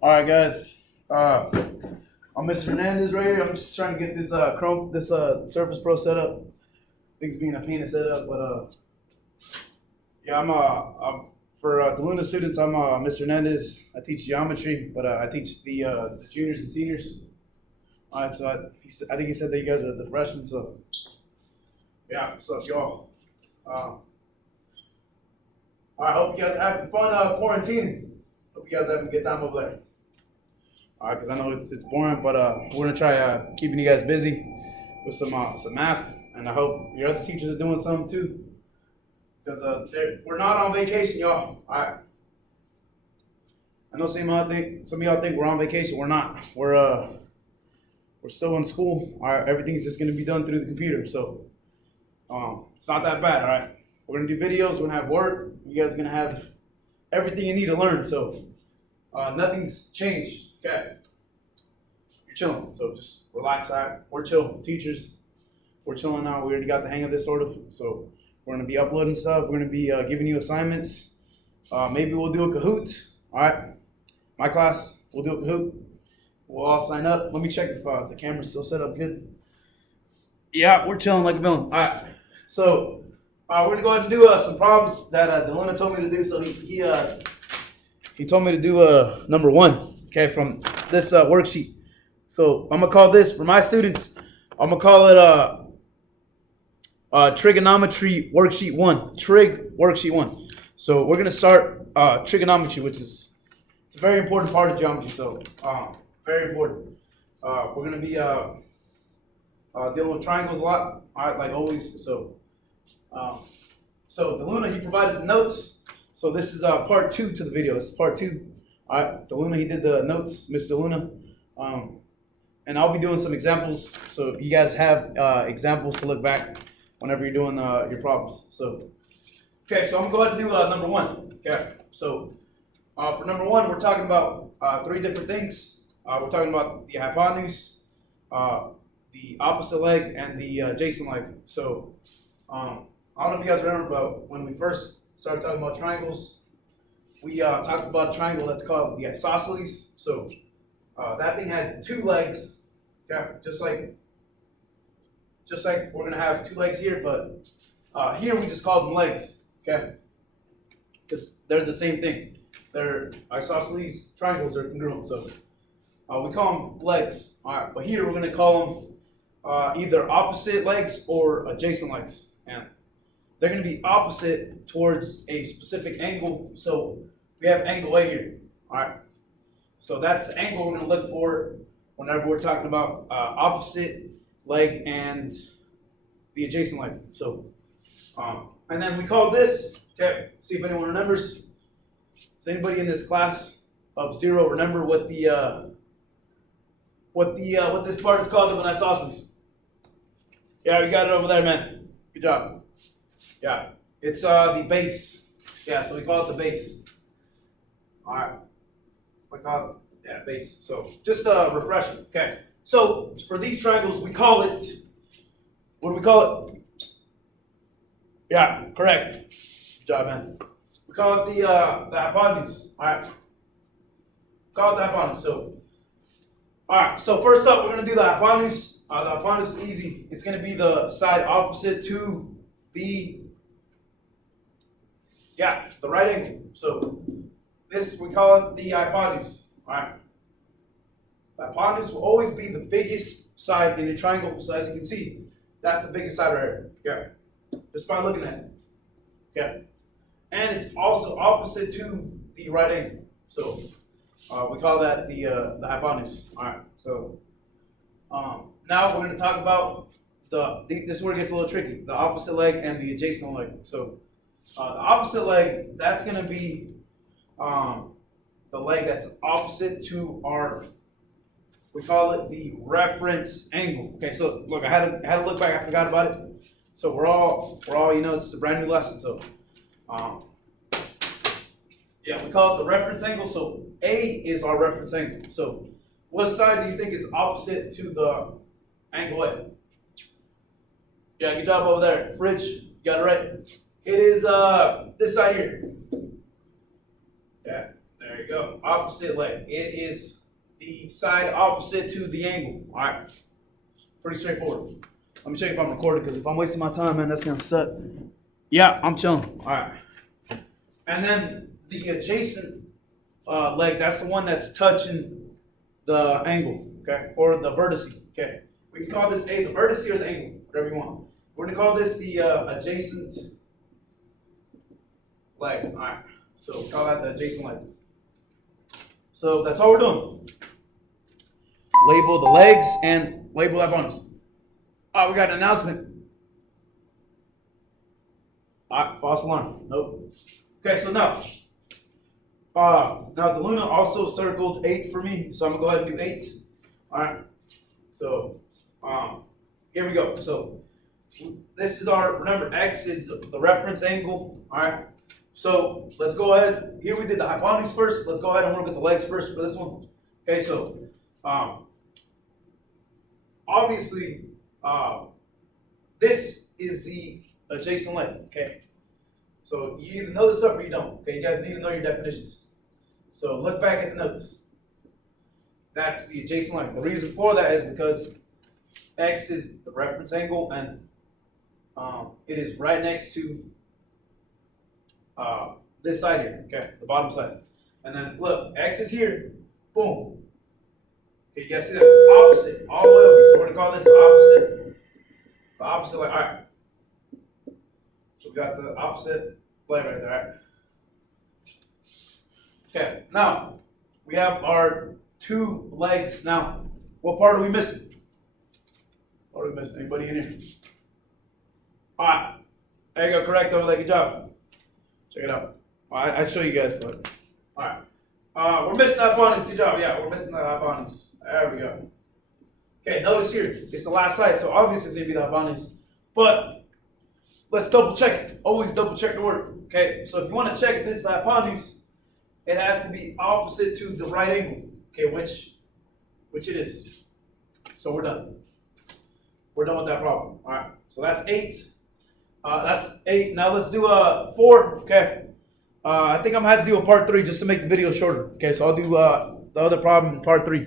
All right, guys. I'm Mr. Hernandez right here. I'm just trying to get this Surface Pro set up. Things being a pain to set up, but yeah, I'm for the Luna students. I'm Mr. Hernandez. I teach geometry, but I teach the juniors and seniors. All right, so I think he said that you guys are the freshmen. So yeah, what's up, y'all? I hope you guys are having fun quarantining. Hope you guys are having a good time over there. All right, because I know it's boring, but we're gonna try keeping you guys busy with some math, and I hope your other teachers are doing something too. Because we're not on vacation, y'all. All right. I know some of y'all think we're on vacation. We're not. We're still in school. All right. Everything's just gonna be done through the computer, so it's not that bad. All right. We're gonna do videos. We're gonna have work. You guys are gonna have everything you need to learn. So nothing's changed. Okay. You're chilling. So just relax. All right. We're chill. Teachers, we're chilling now. We already got the hang of this sort of. So we're gonna be uploading stuff. We're gonna be giving you assignments. Maybe we'll do a Kahoot. All right. My class, we'll do a Kahoot. We'll all sign up. Let me check if the camera's still set up good. Yeah, we're chilling like a villain. All right. So we're gonna go ahead and do some problems that Deluna told me to do. So he told me to do number one. Okay, from this worksheet. So I'm gonna call this for my students. I'm gonna call it trigonometry worksheet one. Trig worksheet one. So we're gonna start trigonometry, which is it's a very important part of geometry. So very important. We're gonna be dealing with triangles a lot. All right, like always. So DeLuna, he provided the notes. So this is part two to the video. This is part two. All right, DeLuna, he did the notes, Mr. DeLuna. And I'll be doing some examples. So you guys have examples to look back whenever you're doing your problems. So, okay, so I'm gonna go ahead and do number one. Okay, so for number one, we're talking about three different things. We're talking about the hypotenuse, the opposite leg, and the adjacent leg. So I don't know if you guys remember, but when we first started talking about triangles, we talked about a triangle that's called the isosceles. So that thing had two legs. Okay, just like we're gonna have two legs here, but here we just call them legs. Okay, because they're the same thing. They're isosceles triangles are congruent, so we call them legs. All right, but here we're gonna call them either opposite legs or adjacent legs, and they're gonna be opposite towards a specific angle. So we have angle A here. All right, so that's the angle we're gonna look for whenever we're talking about opposite leg and the adjacent leg. So, and then we call this. Okay, see if anyone remembers. Does anybody in this class of zero remember what this part is called of an isosceles? Yeah, you got it over there, man. Good job. Yeah, it's the base. Yeah, so we call it the base. All right, we call it base. So just refresh it. Okay. So for these triangles, we call it. What do we call it? Yeah, correct. Good job, man. We call it the hypotenuse. All right. Call it the hypotenuse. So, all right. So first up, we're gonna do the hypotenuse. The hypotenuse is easy. It's gonna be the side opposite to the right angle. So this we call it the hypotenuse. All right. The hypotenuse will always be the biggest side in the triangle. So as you can see, that's the biggest side right here. Okay. Just by looking at it. Okay. And it's also opposite to the right angle. So we call that the hypotenuse. All right. So now we're going to talk about this is where it gets a little tricky. The opposite leg and the adjacent leg. So the opposite leg, that's going to be the leg that's opposite to our. We call it the reference angle. Okay, so look, I had to look back. I forgot about it. So we're all it's a brand new lesson. So we call it the reference angle. So A is our reference angle. So what side do you think is opposite to the angle A? Yeah, good job over there. Fridge, you got it right. It is this side here. Yeah, there you we go. Opposite leg. It is the side opposite to the angle. All right. Pretty straightforward. Let me check if I'm recording, because if I'm wasting my time, man, that's gonna suck. Yeah, I'm chilling. All right. And then the adjacent leg, that's the one that's touching the angle, okay, or the vertice. Okay. We can call this the vertice or the angle, whatever you want. We're gonna call this the adjacent leg. All right. So call that the adjacent leg. So that's all we're doing. Label the legs and label that bonus. We got an announcement. False alarm. Nope. Okay, so now DeLuna also circled 8 for me, so I'm gonna go ahead and do 8. All right. So here we go. So this is remember, X is the reference angle. All right. So let's go ahead. Here we did the hypotenuse first. Let's go ahead and work with the legs first for this one. Okay, so obviously this is the adjacent leg. Okay, so you either know this stuff or you don't. Okay, you guys need to know your definitions. So look back at the notes. That's the adjacent leg. The reason for that is because X is the reference angle, and it is right next to this side here, okay, the bottom side. And then look, X is here, boom. Okay, you guys see that? Opposite, all the way over. So we're gonna call this opposite. The opposite leg, all right. So we got the opposite leg right there, all right? Okay, now we have our 2 legs. Now, what part are we missing? What are we missing? Anybody in here? All right, there you go, correct over there, good job. Check it out. I'd show you guys, but all right. We're missing that bonus. Good job. Yeah, we're missing that bonus. There we go. Okay, notice here, it's the last side, so obviously it's gonna be the bonus. But let's double check it. Always double check the work. Okay, so if you want to check if this is hypotenuse, it has to be opposite to the right angle. Okay, which it is. So we're done. We're done with that problem. All right. So that's 8. That's 8. Now let's do 4. Okay. I think I'm gonna have to do a part 3 just to make the video shorter. Okay, so I'll do the other problem in part 3.